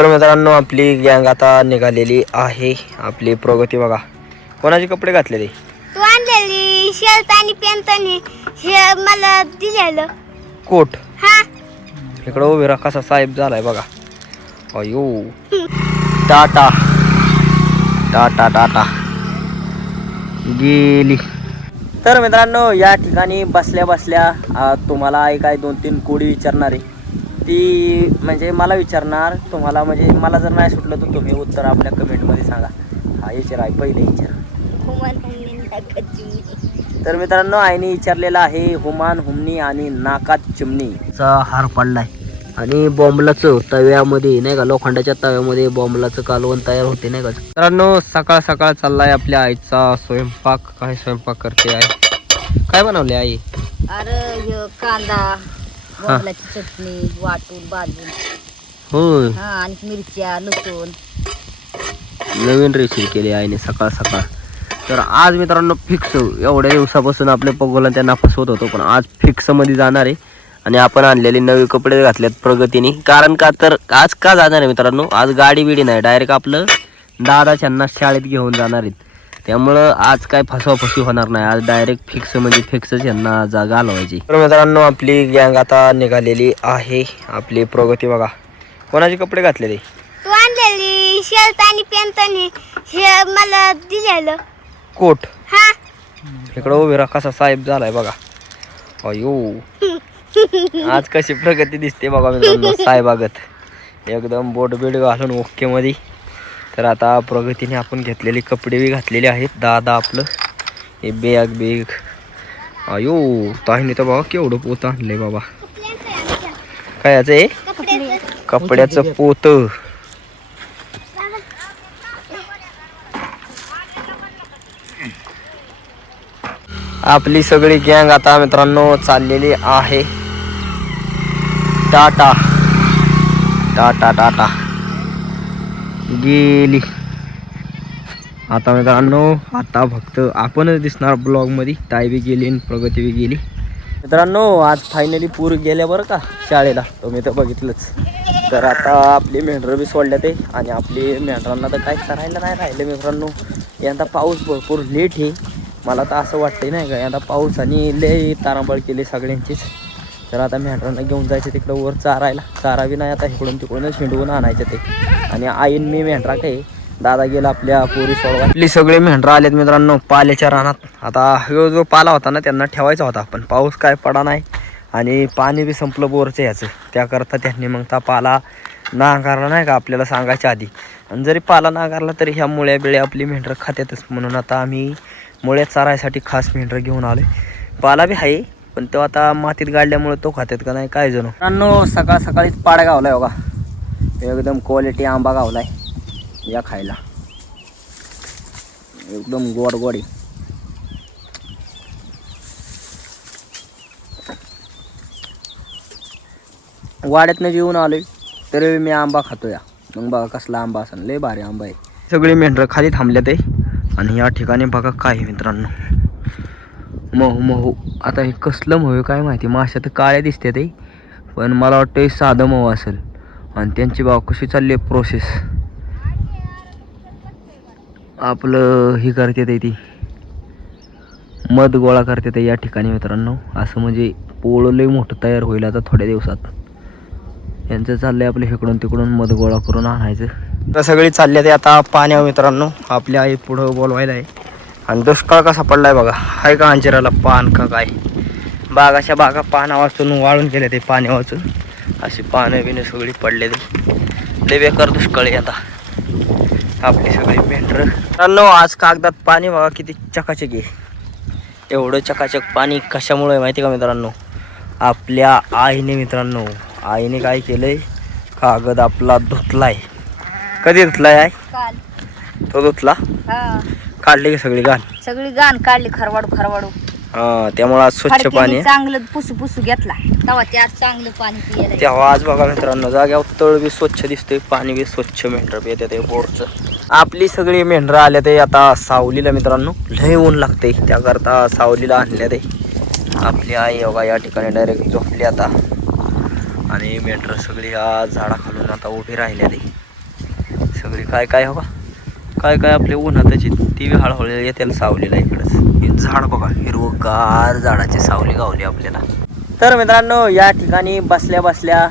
तर मित्रांनो आपली गँग आता निघालेली आहे. आपली प्रगती बघा कोणाचे कपडे घातले ते तू आणलेली शर्ट आणि पॅन्ट आणि हे मला दिलेलं कोट. हा इकडं उभे राहा कसा साहेब झालाय बघा. अयो टाटा टाटा टाटा गेली. तर मित्रांनो या ठिकाणी बसल्या बसल्या तुम्हाला काय 2-3 कोडी विचारणार आहे. ती म्हणजे मला विचारणार तुम्हाला, म्हणजे मला जर नाही सुटलं तर तुम्ही उत्तर आपल्या कमेंटमध्ये सांगा. हा विचार आहे पहिले विचार. तर मित्रांनो आईने विचारलेला आहे हुमान हुमनी आणि नाकात चिमणीचा हार पडलाय आणि बॉम्बलाचं तव्यामध्ये नाही का, लोखंडाच्या तव्यामध्ये बॉम्बलाचं कालवण तयार होते नाही का. मित्रांनो सकाळ सकाळ चाललाय आपल्या आईचा स्वयंपाक. काय स्वयंपाक करते आई? काय बनवले आई? अरे कांदा बोंबलाची चटणी वाटून भाजून होय आणि मिरच्या लसूण. नवीन रेसिपी केली आईने सकाळ सकाळ. तर आज मित्रांनो फिक्स एवढ्या दिवसापासून आपल्या पगोला त्यांना फसवत होतो, पण आज फिक्स मध्ये जाणार आहे. आणि आपण आणलेले नवे कपडे घातलेत प्रगतीने. कारण का तर आज का जाणार आहे मित्रांनो, आज गाडी बिडी नाही, डायरेक्ट आपलं दादाच्यांना शाळेत घेऊन जाणार आहेत. त्यामुळं आज काय फसवाफसवी होणार नाही. आज डायरेक्ट फिक्स म्हणजे फिक्सच यांना जागा घालवायची. तर मित्रांनो आपली गँग आता निघालेली आहे. आपली प्रगती बघा कोणाचे कपडे घातले ते तू आणलेली शर्ट आणि पॅन्ट आणि हे मला दिलेलं कोट. हा इकडं उभे राहा कसा साहेब झालाय बघा. अयो आज कशी प्रगती दिसते बघा मित्रांनो साहेबागत, एकदम बोट बीड घालून ओके मध्ये. तर आता प्रगतीने आपण घेतलेले कपडे बी घातलेले आहेत. दादा आपलं हे बॅग बिग. अयो ताईने तर बघा केवढं पोत आणलंय बाबा. काय याचं आहे? कपड्याचं पोत. आपली सगळी गँग आता मित्रांनो चाललेली आहे. टाटा टाटा टाटा गेली. आता मित्रांनो आता फक्त आपणच दिसणार ब्लॉग मध्ये. ताई बी गेली आणि प्रगती बी गेली. मित्रांनो आज फायनली पूर गेल्या बरं का शाळेला, तुम्ही तर बघितलंच. तर आता आपली मेंढरं बी सोडल्या ते, आणि आपली मेंढरांना तर काय चरायला नाही राहिलं मित्रांनो. यंदा पाऊस भरपूर लेट आहे. मला तर असं वाटतंय नाही का, यंदा पावसाने लय तारांबळ केली सगळ्यांचीच. तर आता मेंढरांना घेऊन जायचं तिकडं वर चारायला. चारा बी नाही आता इकडून तिकडूनच हिंडवून आणायचं ते. आणि आईन मी मेंढरा काय दादा गेला आपल्या पोरी सोडवा. आपली सगळे मेंढरा आलेत मित्रांनो पाल्याच्या रानात. आता हा जो पाला होता ना त्यांना ठेवायचा होता, पण पाऊस काय पडा नाही आणि पाणी बी संपलं बोरचं याचं. त्याकरता त्यांनी मग त्या पाला नांगरला नाही का आपल्याला सांगायच्या आधी. आणि जरी पाला नांगरला तरी ह्या मुळ्या बिळ्या आपली मेंढरं खात्यातच. म्हणून आता आम्ही मुळ्या चारायसाठी खास मेंढरं घेऊन आलो. पाला बी आहे पण तो आता मातीत गाडल्यामुळे तो खात्यात का नाही काय जणू. मित्रांनो सकाळ सकाळीच पाडा गावलाय बघा, एकदम क्वालिटी आंबा गावलाय. या खायला एकदम गोड गोडी. वाड्यातनं जेवून आलोय तरी मी आंबा खातोय. मग बघा कसला आंबा असेल, लय भारी आंबा आहे. सगळी मेंढरं खाली थांबल्यात आहे. आणि या ठिकाणी बघा काय मित्रांनो महू महू. आता हे कसलं महू काय माहिती, माश्या तर काळ्या दिसते ते, पण मला वाटतं साधं महू असेल. आणि त्यांची बाब कशी चालली आहे प्रोसेस. आपलं ही करते ते, ती मध गोळा करते ते या ठिकाणी मित्रांनो. असं म्हणजे पोळं लय मोठं तयार होईल आता थोड्या दिवसात. यांचं चाललंय आपलं इकडून तिकडून मध गोळा करून आणायचं. तर सगळी चालली ते आता पाण्यावर मित्रांनो. आपल्या आई पुढं बोलवायला आहे. आणि दुष्काळ कसा पडलाय बघा. हाय का अंजिराला पान का काय, बागाच्या बागा पाना वाचून वाळून गेले ते पाण्या वाचून. अशी पानं बिनं सगळी पडले ते, लय बेकार दुष्काळ आहे आता. आपली सगळी मेंढरं मित्रांनो आज कागदात पाणी बघा किती चकाचक आहे. एवढं चकाचक पाणी कशामुळे माहिती का मित्रांनो, आपल्या आईने मित्रांनो. आईने काय केलंय, कागद आपला धुतलाय. कधी धुतलाय आहे काल तो धुतला, काढली की सगळी घाण. सगळी गाण काढली खरवाडू खरवाडू. त्यामुळे आज स्वच्छ पाणी चांगलं पुसू पुसू घेतला तेव्हा ते आज चांगलं पाणी पियाला. तेव्हा आज बघा मित्रांनो जाग्यावर तळ बी स्वच्छ दिसते, पाणी बी स्वच्छ मेंढर बी येते ते बोरचं. आपली सगळी मेंढरं आल्या ते आता सावलीला मित्रांनो. लय ऊन लागते त्याकरता सावलीला आणल्या ते. आपली आई बघा या ठिकाणी डायरेक्ट झोपली आता. आणि मेंढरं सगळी या झाडाखालून आता उभी राहिल्या ते. सगळी काय काय हो काय काय आपले उन्हातच ती बी हळूहळू येत्याला सावलेला इकडंच. हे झाड बघा हिरवगार झाडाची सावली गावली आपल्याला. तर मित्रांनो या ठिकाणी बसल्या बसल्या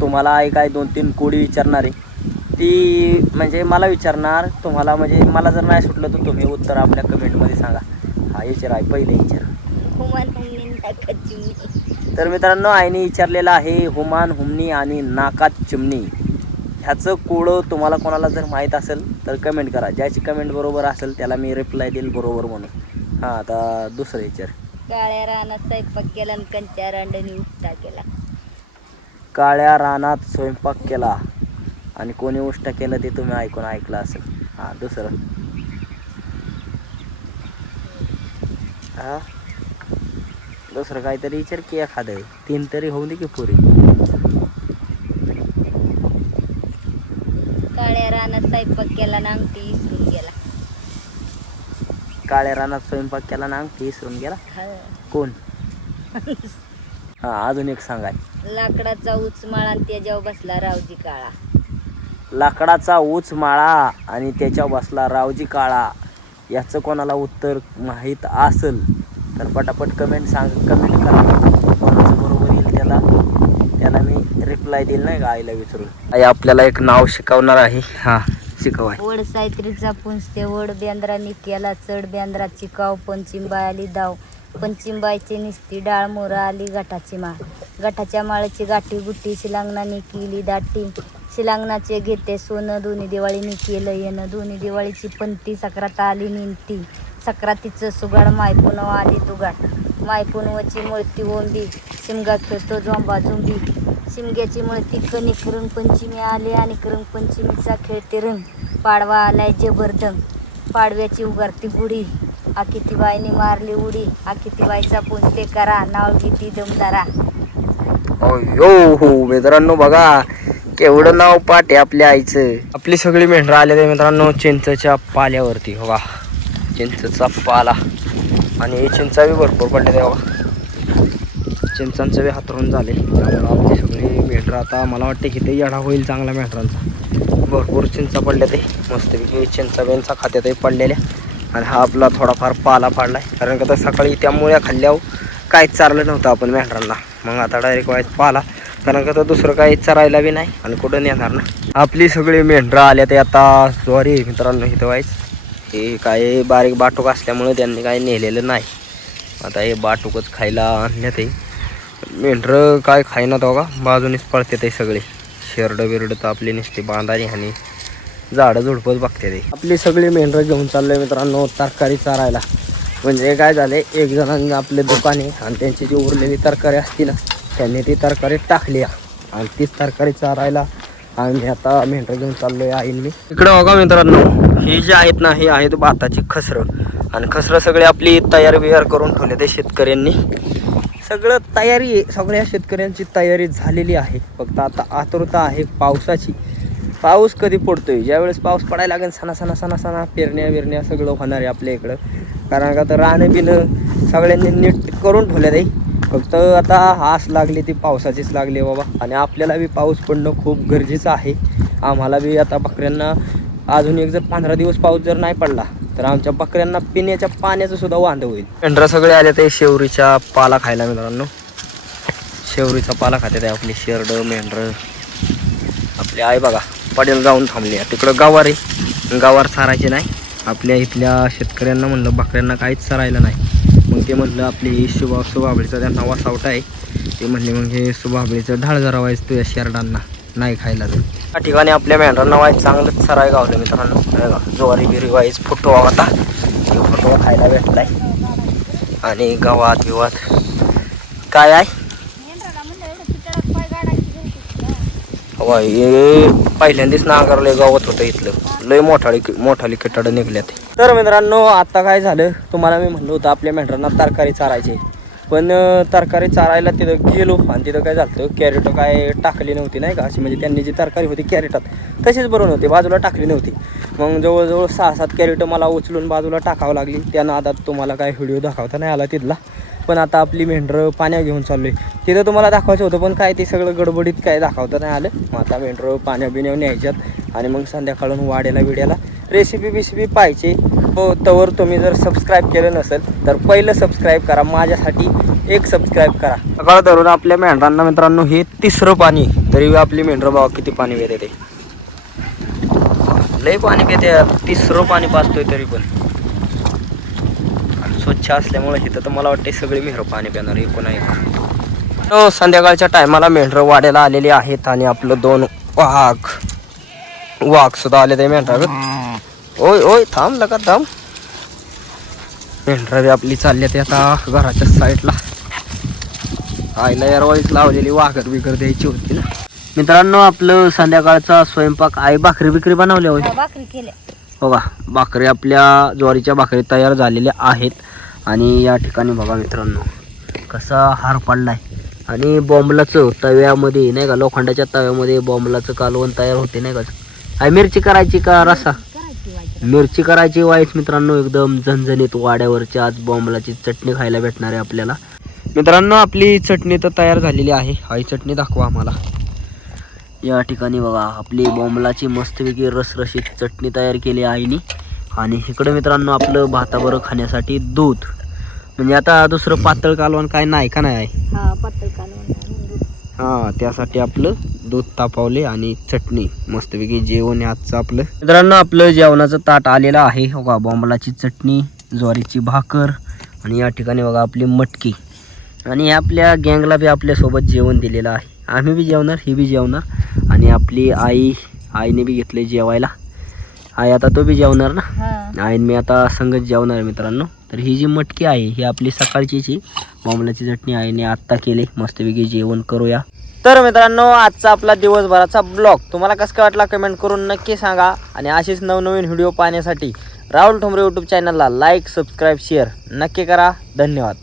तुम्हाला एक काय 2-3 कोडी विचारणार आहे. ती म्हणजे मला विचारणार तुम्हाला, म्हणजे मला जर नाही सुटलं तर तुम्ही उत्तर आपल्या कमेंटमध्ये सांगा. हा विचार आहे पहिले विचार. तर मित्रांनो आईने विचारलेलं आहे हुमान हुमनी आणि नाकात चिमणी ह्याचं कोडं तुम्हाला कोणाला जर माहीत असेल तर कमेंट करा. ज्याची कमेंट बरोबर असेल त्याला मी रिप्लाय देईल बरोबर म्हणून. हां आता दुसरं विचार. काळ्या रानात स्वयंपाक केला आणि कंच्या रांडणी उष्टा केला. काळ्या रानात स्वयंपाक केला आणि कोणी उष्टा केलं ते तुम्ही ऐकलं असेल. हां दुसरं. हां दुसरं काहीतरी विचार की एखादं 3 तरी होऊ दे की पुरी. काळ्या रानात स्वयंपाक केला ना अंगठी विसरून गेला. काळ्या रानात स्वयंपाक केला ना अंगठी विसरून गेला. कोण? हां अजून एक सांगाय. लाकडाचा उचमाळा आणि त्याच्यावर बसला रावजी काळा. लाकडाचा ऊच माळा आणि त्याच्या बसला रावजी काळा. याचं कोणाला उत्तर माहीत असेल तर पटापट कमेंट करा. कोणाचं बरोबर येईल त्याला मी रिप्लाय देईल नाही का आईला विचारून. आई आपल्याला एक नाव शिकवणार आहे. हा शिकवाय. वड सायत्रीचा पुंजते वड बेंद्रानी केला चढ बेंद्राची काव पंचिमबाई आली दाव पंचिमबाईची निस्ती डाळ मोरा आली गटाची माळ गटाच्या माळेची गाठी गुट्टी शिलांगणाने केली दाटी शिलांगणाचे घेते सोनं दोन्ही दिवाळीने केलं येणं दोन्ही दिवाळीची पंती सक्रात आली निंती सक्रातीचं सुगाड मायपून आली तुगाड मायपून वची मुळती ओंबी शिमगा खेळतो झोंबा झोंबी शिमग्याची मुळती कणिक रंग पंचमी आली आणि रंग पंचमीचा खेळते रंग पाडवा आलाय जबरदंग पाडव्याची उगारती गुढी आकितीबाईने मारली उडी आकितीबाईचा पुंजते करा नाव किती दमदारा. हो मित्रांनो बघा केवढं नाव पाठ आहे आपल्या आईचं. आपली सगळी मेंढरं आले ते मित्रांनो चिंचच्या पाल्यावरती. हो का चिंचचा पाला आणि चिंचा बी भरपूर पडले ते बघा. चिंचांचं बी हातरून झाले. त्यामुळे आपली सगळी मेंढरं आता मला वाटते की ते येडा होईल चांगला मेंढरांचा. भरपूर चिंचा पडल्या ते मस्तपैकी चिंचा बेंचा खात्यातही पडलेल्या. आणि हा आपला थोडाफार पाला पाडलाय कारण का तर सकाळी त्या मुळ्या खाल्ल्यावर काहीच चारलं नव्हतं आपण मेंढरांना. मग आता डायरेक्ट व्हायचं पाला कारण का तर दुसरं काही चरायला बी नाही आणि कुठं नेणार ना. आपली सगळी मेंढरं आल्या ते आता ज्वारी मित्रांनो इथं व्हायचं. हे काय बारीक बाटूक असल्यामुळे त्यांनी काही नेलेलं नाही. आता हे बाटूकच खायला आणले ते मेंढरं काय खायना तो का बाजूनीच पळते ते सगळे. शेरडं बिरडं तर आपली नुसती बांधारी आणि झाडं झुडपच बघते ते. आपली सगळी मेंढरं घेऊन चाललोय मित्रांनो तरकारी चारायला. म्हणजे काय झाले एक जणांनी आपले दुकाने आणि त्यांची जी उरलेली तरकारी असती ना त्यांनी ती तरकारी टाकली आणि तीच तरकारी चारायला आम्ही आता मेंढरं घेऊन चाललोय आईंनी. इकडे बघा मित्रांनो ही जी आहेत ना ही आहेत भाताची खसरं आणि खसरं सगळे आपली तयार बियार करून ठेवले ते शेतकऱ्यांनी. सगळं तयारी सगळ्या शेतकऱ्यांची तयारी झालेली आहे. फक्त आता आतुरता आहे पावसाची. पाऊस कधी पडतोय ज्यावेळेस पाऊस पडायला लागेल सणा पेरण्या बिरण्या सगळं होणार आहे आपल्या इकडं. कारण का तर रानं बिनं सगळ्यांनी नीट करून ठेवल्या ते. फक्त आता आस लागली ती पावसाचीच लागली बाबा. आणि आपल्याला बी पाऊस पडणं खूप गरजेचं आहे. आम्हाला बी आता बकऱ्यांना अजून एक जर 15 दिवस पाऊस जर नाही पडला तर आमच्या बकऱ्यांना पिण्याच्या पाण्याचं सुद्धा वांदं होईल. मेंढरं सगळे आले ते शेवरीच्या पाला खायला मित्रांनो. शेवरीचा पाला खाते ते आपली शेरडं मेंढरं. आपली आई बघा पडेल जाऊन थांबली तिकडं गावार आहे. गावार चारायचे नाही. आपल्या इथल्या शेतकऱ्यांना म्हणलं बकऱ्यांना काहीच चरायला नाही. मग ते म्हणलं आपली सुभाबळीचा त्यांना वासावटा आहे. ते म्हणले मग हे सुभाबळीचं ढाळ जरा व्हायचं तुझ्या शेरडांना नाही खायला तर. त्या ठिकाणी आपल्या मेंढरांना व्हायचं चांगलंच सराय गावलं मित्रांनो. ज्वारी बिरी व्हायचं फोटो होता फोटो खायला भेटलाय आणि गावात बिवात काय आहे हवा हे पहिल्यांदाच नांगरलंय गावात होतं इथलं लय मोठाली किटाडं निघल्यात. तर मित्रांनो आता काय झालं तुम्हाला मी म्हणलं होतं आपल्या मेंढरांना तरकारी चारायचे पण तरकारी चारायला तिथं गेलो आणि तिथं काय झालं, कॅरेट काय टाकली नव्हती नाही का, अशी म्हणजे त्यांनी जी तरकारी होती कॅरेटात तशीच बरोबर नव्हती, बाजूला टाकली नव्हती. मग जवळजवळ 6-7 कॅरेट मला उचलून बाजूला टाकावं लागली. त्या नादात तुम्हाला काय व्हिडिओ दाखवता नाही आला तिथला. पण आता आपली मेंढरं पाण्या घेऊन चाललो आहे, तिथं तुम्हाला दाखवायचं होतं पण काय ते सगळं गडबडीत काय दाखवता नाही आलं. मग आता मेंढरं पाण्या बिण्यावर न्यायच्यात आणि मग संध्याकाळून वाड्याला रेसिपी पाहिजे हो. तवर तुम्ही जर सबस्क्राईब केलं नसेल तर पहिलं सबस्क्राईब करा, माझ्यासाठी एक सबस्क्राईब करा. सकाळ धरून आपल्या मेंढरांना मित्रांनो हे 3रं पाणी, तरी आपली मेंढरं बाबा किती पाणी पिते, ते लई पाणी पिते. 3रं पाणी पाजतोय तरी पण स्वच्छ असल्यामुळे इथं तर मला वाटतं सगळी मेंढरं पाणी पिणार एकूण आहे. हो, संध्याकाळच्या टायमाला मेंढरं वाड्याला आलेली आहेत आणि आपलं 2 वाघ सुद्धा आले ते मेंढरागत. ओय ओय थांब लका थांब. मेंढरा बी आपली चालली ते आता घराच्या साईडला. आईला यारवाळीच लावलेली वाघर बिगर द्यायची होती ना. मित्रांनो आपलं संध्याकाळचा स्वयंपाक आई भाकरी बिकरी बनवल्या होती. भाकरी केल्या बघा, भाकरी आपल्या ज्वारीच्या भाकरी तयार झालेल्या आहेत. आणि या ठिकाणी बघा मित्रांनो कसा हार पडलाय आणि बॉम्बलाचं तव्यामध्ये नाही का, लोखंडाच्या तव्यामध्ये बॉम्बलाचं कालवण तयार होते नाही का. आई मिरची करायची का रसा? मिरची करायची वाईस मित्रांनो, एकदम झणझणीत वाड्यावरची आज बॉम्बलाची चटणी खायला भेटणार आहे आपल्याला. मित्रांनो आपली चटणी तर तयार झालेली आहे. आई चटणी दाखवा आम्हाला. या ठिकाणी बघा आपली बॉम्बलाची मस्तपैकी रसरशीत चटणी तयार केली आईनी. आणि इकडे मित्रांनो आपलं भाताबरोबर खाण्यासाठी दूध, म्हणजे आता दुसरं पातळ कालवण काय नाही का नाही आहे. पातळ कालवण. हां, त्यासाठी आपलं दूध तापवले आणि चटणी मस्तपैकी जेवण आजचं आपलं. मित्रांनो आपलं जेवणाचं ताट आलेलं आहे. बघा बॉम्बलाची चटणी, ज्वारीची भाकर आणि या ठिकाणी बघा आपली मटकी. आणि आपल्या गँगला बी आपल्यासोबत जेवण दिलेलं आहे. आम्ही बी जेवणार, ही बी जेवणार आणि आपली आईने बी घेतले जेवायला. आई आता तो बी जेवणार ना. आईन मी आता संगत जेवणार मित्रांनो. तर ही जी मटकी आहे ही आपली सकाळचीची बॉम्बलाची चटणी आईने आत्ता केली. मस्तपैकी जेवण करूया. तर मित्रांनो आजचा आपला दिवसभराचा ब्लॉग तुम्हाला कसं काय वाटला कमेंट करून नक्की सांगा. आणि असेच नवनवीन व्हिडिओ पाहण्यासाठी राहुल ठोंबरे यूट्यूब चॅनलला लाईक, सबस्क्राईब, शेअर नक्की करा. धन्यवाद.